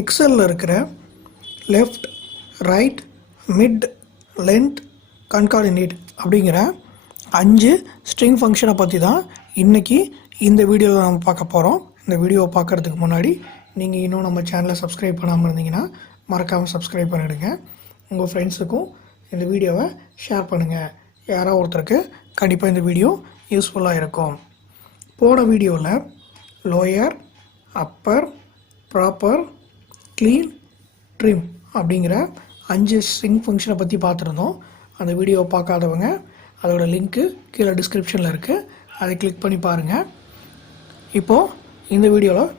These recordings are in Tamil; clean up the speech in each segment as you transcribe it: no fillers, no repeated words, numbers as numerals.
எக்ஸலில் இருக்கிற லெஃப்ட், ரைட், மிட், லென்த், கன்கார்டினேட் அப்படிங்கிற 5 ஸ்ட்ரிங் ஃபங்க்ஷனை பற்றி தான் இன்றைக்கி இந்த வீடியோவில் நம்ம பார்க்க போகிறோம். இந்த வீடியோவை பார்க்குறதுக்கு முன்னாடி நீங்கள் இன்னும் நம்ம சேனலை சப்ஸ்கிரைப் பண்ணாமல் இருந்தீங்கன்னா மறக்காமல் சப்ஸ்கிரைப் பண்ணிவிடுங்க. உங்கள் ஃப்ரெண்ட்ஸுக்கும் இந்த வீடியோவை ஷேர் பண்ணுங்கள். யாரோ ஒருத்தருக்கு கண்டிப்பாக இந்த வீடியோ யூஸ்ஃபுல்லாக இருக்கும். போன வீடியோவில் lower, upper, proper, clean, trim அப்படிங்கிற 5 ஸ்ட்ரிங் ஃபங்க்ஷனை பற்றி பார்த்துருந்தோம். அந்த வீடியோவை பார்க்காதவங்க அதோட லிங்க்கு கீழே டிஸ்கிரிப்ஷனில் இருக்குது, அதை கிளிக் பண்ணி பாருங்கள். இப்போது இந்த வீடியோவில்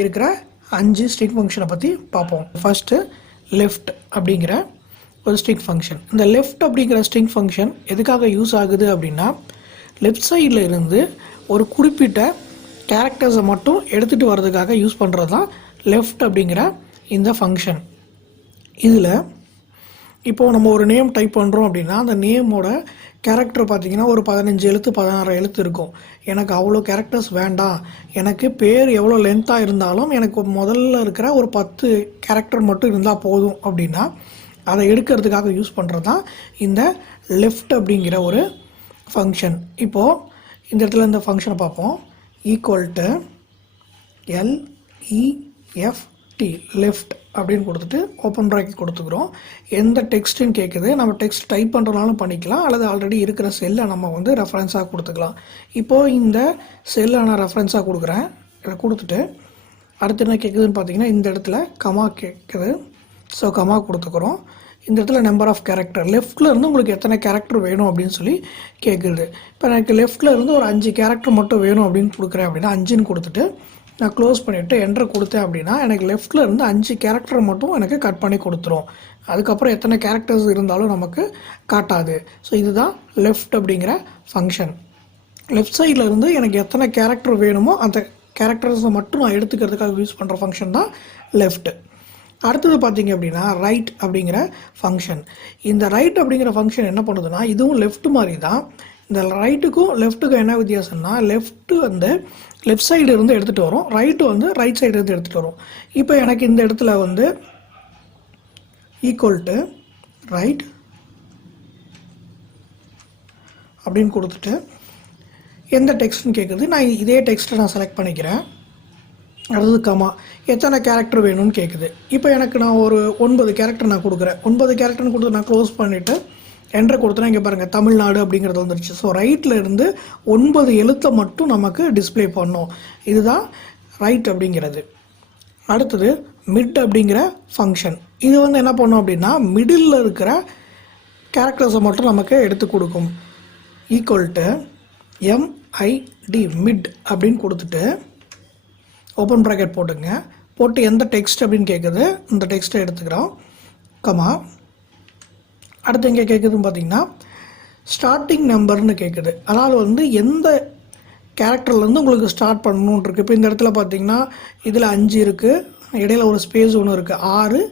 இருக்கிற 5 ஸ்ட்ரிங் ஃபங்க்ஷனை பற்றி பார்ப்போம். ஃபஸ்ட்டு லெஃப்ட் அப்படிங்கிற ஒரு ஸ்ட்ரிங் ஃபங்க்ஷன். இந்த லெஃப்ட் அப்படிங்கிற ஸ்ட்ரிங் ஃபங்க்ஷன் எதுக்காக யூஸ் ஆகுது அப்படின்னா, லெஃப்ட் சைடில் இருந்து ஒரு குறிப்பிட்ட கேரக்டர்ஸை மட்டும் எடுத்துகிட்டு வர்றதுக்காக யூஸ் பண்ணுறது தான் லெஃப்ட் அப்படிங்கிற இந்த ஃபங்க்ஷன். இதில் இப்போது நம்ம ஒரு நேம் டைப் பண்ணுறோம் அப்படின்னா அந்த நேமோட கேரக்டர் பார்த்திங்கன்னா ஒரு 15 எழுத்து 16 எழுத்து இருக்கும். எனக்கு அவ்வளோ கேரக்டர்ஸ் வேண்டாம், எனக்கு பேர் எவ்வளோ லென்த்தாக இருந்தாலும் எனக்கு முதல்ல இருக்கிற ஒரு 10 கேரக்டர் மட்டும் இருந்தால் போதும் அப்படின்னா அதை எடுக்கிறதுக்காக யூஸ் பண்ணுறது தான் இந்த லெஃப்ட் அப்படிங்கிற ஒரு ஃபங்க்ஷன். இப்போது இந்த இடத்துல இந்த ஃபங்க்ஷனை பார்ப்போம். ஈக்குவல் டு LEFT லெஃப்ட் அப்படின்னு கொடுத்துட்டு ஓப்பன் ப்ராக்கெட் கொடுத்துக்கிறோம். எந்த டெக்ஸ்ட்டுன்னு கேட்குது, நம்ம டெக்ஸ்ட் டைப் பண்ணுறனாலும் பண்ணிக்கலாம், அல்லது ஆல்ரெடி இருக்கிற செல்லை நம்ம வந்து ரெஃபரன்ஸாக கொடுத்துக்கலாம். இப்போது இந்த செல்லை நான் ரெஃபரன்ஸாக கொடுக்குறேன். இதை கொடுத்துட்டு அடுத்து என்ன கேட்குதுன்னு பார்த்தீங்கன்னா இந்த இடத்துல கமா கேட்குது. ஸோ கமா கொடுத்துக்கிறோம். இந்த இடத்துல நம்பர் ஆஃப் கேரக்டர் லெஃப்ட்டில் இருந்து உங்களுக்கு எத்தனை கேரக்டர் வேணும் அப்படின்னு சொல்லி கேட்குது. இப்போ எனக்கு லெஃப்ட்டில் இருந்து ஒரு 5 கேரக்டர் மட்டும் வேணும் அப்படின்னு கொடுக்குறேன் அப்படின்னா 5ன்னு கொடுத்துட்டு நான் க்ளோஸ் பண்ணிவிட்டு என்ட்ரு கொடுத்தேன் அப்படின்னா எனக்கு லெஃப்ட்டில் இருந்து 5 கேரக்டர் மட்டும் எனக்கு கட் பண்ணி கொடுத்துரும். அதுக்கப்புறம் எத்தனை கேரக்டர்ஸ் இருந்தாலும் நமக்கு காட்டாது. ஸோ இதுதான் லெஃப்ட் அப்படிங்கிற ஃபங்க்ஷன். லெஃப்ட் சைடில் இருந்து எனக்கு எத்தனை கேரக்டர் வேணுமோ அந்த கேரக்டர்ஸை மட்டும் நான் எடுத்துக்கிறதுக்காக யூஸ் பண்ணுற ஃபங்க்ஷன் தான் லெஃப்ட். அடுத்தது பார்த்திங்க அப்படின்னா ரைட் அப்படிங்கிற ஃபங்க்ஷன். இந்த ரைட் அப்படிங்கிற ஃபங்க்ஷன் என்ன பண்ணுதுன்னா இதுவும் லெஃப்ட் மாதிரி தான். இந்த ரைட்டுக்கும் லெஃப்ட்டுக்கும் என்ன வித்தியாசம்னா, லெஃப்ட்டு வந்து லெஃப்ட் சைடு இருந்து எடுத்துகிட்டு வரும், ரைட்டு வந்து ரைட் சைடு இருந்து எடுத்துகிட்டு வரும். இப்போ எனக்கு இந்த இடத்துல வந்து ஈக்குவல் டு ரைட் அப்படின்னு கொடுத்துட்டு எந்த டெக்ஸ்ட்னு கேட்குது. நான் இதே டெக்ஸ்ட்டை நான் செலக்ட் பண்ணிக்கிறேன். அடுத்தது கமா எத்தனை கேரக்டர் வேணும்னு கேட்குது. இப்போ எனக்கு நான் ஒரு 9 கேரக்டர் நான் கொடுக்குறேன். 9 கேரக்டர்னு கொடுத்து நான் க்ளோஸ் பண்ணிவிட்டு என்ட்ரு கொடுத்தேன்னா இங்கே பாருங்கள் தமிழ்நாடு அப்படிங்கிறது வந்துருச்சு. ஸோ ரைட்டில் இருந்து 9 எழுத்தை மட்டும் நமக்கு டிஸ்பிளே பண்ணோம். இதுதான் ரைட் அப்படிங்கிறது. அடுத்தது மிட் அப்படிங்கிற ஃபங்க்ஷன். இது வந்து என்ன பண்ணோம் அப்படின்னா மிடில் இருக்கிற கேரக்டர்ஸை மட்டும் நமக்கு எடுத்து கொடுக்கும். ஈக்குவல் டு MID மிட் அப்படின்னு கொடுத்துட்டு ஓப்பன் ப்ராக்கெட் போட்டுங்க. போட்டு எந்த டெக்ஸ்ட் அப்படின்னு கேட்குது, இந்த டெக்ஸ்ட்டை எடுத்துக்கிறோம். கமா அடுத்து எங்கே கேட்குதுன்னு பார்த்தீங்கன்னா ஸ்டார்டிங் நம்பர்னு கேட்குது. அதாவது வந்து எந்த கேரக்டர்லேருந்து உங்களுக்கு ஸ்டார்ட் பண்ணணுன்னு இருக்குது. இப்போ இந்த இடத்துல பார்த்தீங்கன்னா இதில் 5 இருக்குது, இடையில ஒரு ஸ்பேஸ் ஒன்று இருக்குது 6,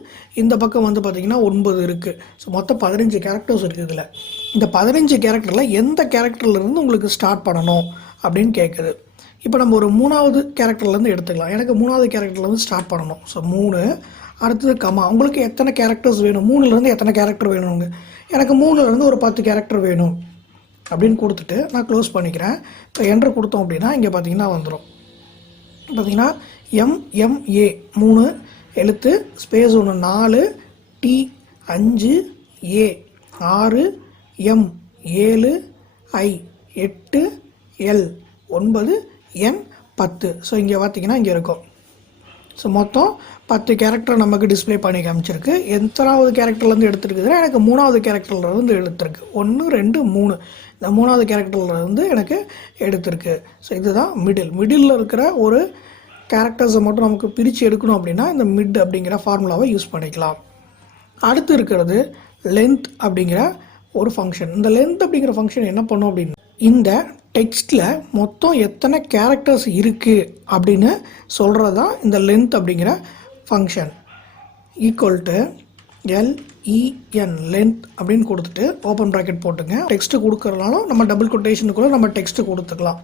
இந்த பக்கம் வந்து பார்த்திங்கன்னா 9 இருக்குது. ஸோ மொத்தம் 15 கேரக்டர்ஸ் இருக்குது. இதில் இந்த 15 கேரக்டரில் எந்த கேரக்டர்லேருந்து உங்களுக்கு ஸ்டார்ட் பண்ணணும் அப்படின்னு கேட்குது. இப்போ நம்ம ஒரு 3வது கேரக்டர்லேருந்து எடுத்துக்கலாம். எனக்கு 3வது கேரக்டர்லேருந்து ஸ்டார்ட் பண்ணணும். ஸோ 3. அடுத்தது கமா உங்களுக்கு எத்தனை கேரக்டர்ஸ் வேணும், 3லேருந்து எத்தனை கேரக்டர் வேணுங்க, எனக்கு 3லேருந்து ஒரு 10 கேரக்டர் வேணும் அப்படின்னு கொடுத்துட்டு நான் க்ளோஸ் பண்ணிக்கிறேன். இப்போ என்ட்ரு கொடுத்தோம் அப்படின்னா இங்கே பார்த்தீங்கன்னா வந்துடும். பார்த்தீங்கன்னா MMA 3 எழுத்து ஸ்பேஸ் ஒன்று 4 T 5 A 6 M 7 I 8 L 9 N 10. So இங்கே பார்த்தீங்கன்னா இங்கே இருக்கும். ஸோ மொத்தம் 10 கேரக்டர் நமக்கு டிஸ்பிளே பண்ணி காமிச்சிருக்கு. எத்தனாவது கேரக்டர்லேருந்து எடுத்துருக்குதுன்னா எனக்கு 3வது கேரக்டர்லேருந்து எடுத்துருக்கு. 1 2 3 இந்த 3வது கேரக்டர்லேருந்து எனக்கு எடுத்துருக்கு. ஸோ இதுதான் மிடில் இருக்கிற ஒரு கேரக்டர்ஸை மட்டும் நமக்கு பிரித்து எடுக்கணும் அப்படின்னா இந்த மிட் அப்படிங்கிற ஃபார்முலாவை யூஸ் பண்ணிக்கலாம். அடுத்து இருக்கிறது லென்த் அப்படிங்கிற ஒரு ஃபங்க்ஷன். இந்த லென்த் அப்படிங்கிற ஃபங்க்ஷன் என்ன பண்ணும் அப்படின்னா இந்த டெக்ஸ்ட்டில் மொத்தம் எத்தனை கேரக்டர்ஸ் இருக்குது அப்படின்னு சொல்கிறது தான் இந்த லென்த் அப்படிங்கிற function. Equal to LEN length அப்படின்னு கொடுத்துட்டு ஓப்பன் ப்ராக்கெட் போட்டுங்க. டெக்ஸ்ட்டு கொடுக்குறதுனாலும் நம்ம டபுள் கொட்டேஷனுக்குள்ளே நம்ம டெக்ஸ்ட்டு கொடுத்துக்கலாம்.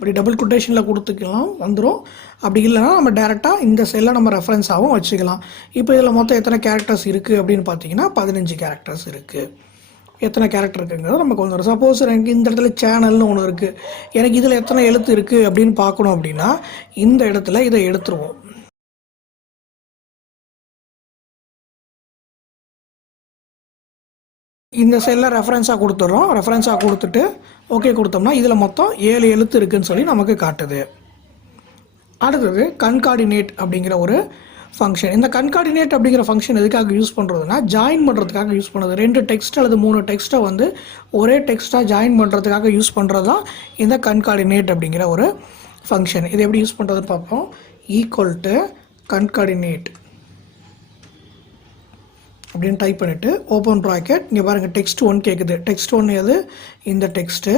இப்படி டபுள் கொட்டேஷனில் கொடுத்துக்கலாம் வந்துடும். அப்படி இல்லைனா நம்ம டேரெக்டாக இந்த செல்லை நம்ம ரெஃபரன்ஸாகவும் வச்சுக்கலாம். இப்போ இதில் மொத்தம் எத்தனை கேரக்டர்ஸ் இருக்குது அப்படின்னு பார்த்தீங்கன்னா 15 கேரக்டர்ஸ் இருக்குது. எத்தனை கேரக்டர் இருக்குங்கிறது நமக்கு வந்துடும். சப்போஸ் எனக்கு இந்த இடத்துல சேனல்னு ஒன்று இருக்குது, எனக்கு இதில் எத்தனை எழுத்து இருக்குது அப்படின்னு பார்க்கணும் அப்படின்னா இந்த இடத்துல இதை எடுத்துருவோம். இந்த செல்லை ரெஃபரன்ஸாக கொடுத்துட்றோம். ரெஃபரன்ஸாக கொடுத்துட்டு ஓகே கொடுத்தோம்னா இதில் மொத்தம் 7 எழுத்து இருக்குதுன்னு சொல்லி நமக்கு காட்டுது. அடுத்தது கன்கார்டினேட் அப்படிங்கிற ஒரு ஃபங்க்ஷன். இந்த கன்கார்டினேட் அப்படிங்கிற ஃபங்க்ஷன் எதுக்காக யூஸ் பண்ணுறதுனா ஜாயின் பண்ணுறதுக்காக யூஸ் பண்ணுறது. 2 டெக்ஸ்ட் அல்லது 3 டெக்ஸ்ட்டை வந்து ஒரே டெக்ஸ்ட்டாக ஜாயின் பண்ணுறதுக்காக யூஸ் பண்ணுறது தான் இந்த கன்கார்டினேட் அப்படிங்கிற ஒரு ஃபங்க்ஷன். இது எப்படி யூஸ் பண்ணுறதுன்னு பார்ப்போம். ஈக்குவல் டு கன்கார்டினேட் அப்படின்னு டைப் பண்ணிவிட்டு ஓப்பன் ப்ராக்கெட். இங்கே பாருங்கள் டெக்ஸ்ட் 1 கேட்குது. டெக்ஸ்ட் 1 எது? இந்த டெக்ஸ்ட்டு.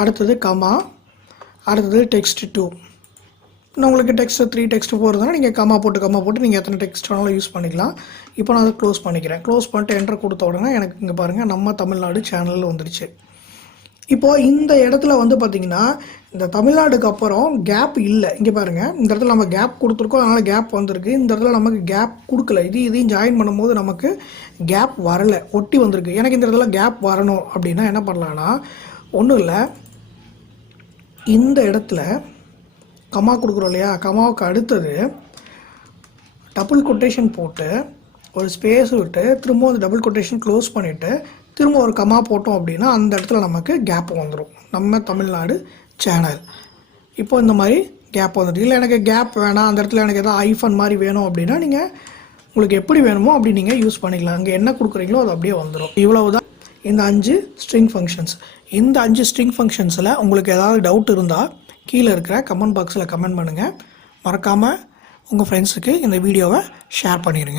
அடுத்தது கமா. அடுத்தது டெக்ஸ்ட் 2. இன்னும் உங்களுக்கு டெக்ஸ்ட் 3 டெக்ஸ்ட் 4 இருந்தால் நீங்கள் கமா போட்டு நீங்கள் எத்தனை டெக்ஸ்ட் வேணாலும் யூஸ் பண்ணிக்கலாம். இப்போ நான் அதை க்ளோஸ் பண்ணிக்கிறேன். க்ளோஸ் பண்ணிட்டு என்டர் கொடுத்த உடனே எனக்கு இங்கே பாருங்கள் நம்ம தமிழ்நாடு சேனலில் வந்துடுச்சு. இப்போது இந்த இடத்துல வந்து பார்த்திங்கன்னா இந்த தமிழ்நாடுக்கு அப்புறம் கேப் இல்லை. இங்கே பாருங்கள் இந்த இடத்துல நம்ம கேப் கொடுத்துருக்கோம், அதனால் கேப் வந்திருக்கு. இந்த இடத்துல நமக்கு கேப் கொடுக்கல. இதையும் ஜாயின் பண்ணும்போது நமக்கு கேப் வரலை, ஒட்டி வந்திருக்கு. எனக்கு இந்த இடத்துல கேப் வரணும் அப்படின்னா என்ன பண்ணலான்னா ஒன்றும் இல்லை, இந்த இடத்துல கமா கொடுக்குறோம் இல்லையா, கமாவுக்கு அடுத்தது டபுள் கொட்டேஷன் போட்டு ஒரு ஸ்பேஸ் விட்டு திரும்ப அந்த டபுள் கொட்டேஷன் க்ளோஸ் பண்ணிவிட்டு திரும்ப ஒரு கமா போட்டோம் அப்படின்னா அந்த இடத்துல நமக்கு கேப் வந்துடும். நம்ம தமிழ்நாடு சேனல். இப்போ இந்த மாதிரி கேப் வந்துட்டு. இல்லை எனக்கு கேப் வேணாம், அந்த இடத்துல எனக்கு எதாவது ஐஃபன் மாதிரி வேணும் அப்படின்னா நீங்கள் உங்களுக்கு எப்படி வேணுமோ அப்படி நீங்கள் யூஸ் பண்ணிக்கலாம். அங்கே என்ன கொடுக்குறீங்களோ அது அப்படியே வந்துடும். இவ்வளவு தான் இந்த 5 ஸ்ட்ரிங் ஃபங்க்ஷன்ஸ். இந்த 5 ஸ்ட்ரிங் ஃபங்க்ஷன்ஸில் உங்களுக்கு ஏதாவது டவுட் இருந்தால் கீழே இருக்கிற கமெண்ட் பாக்ஸில் கமெண்ட் பண்ணுங்கள். மறக்காமல் உங்கள் ஃப்ரெண்ட்ஸுக்கு இந்த வீடியோவை ஷேர் பண்ணிடுங்க.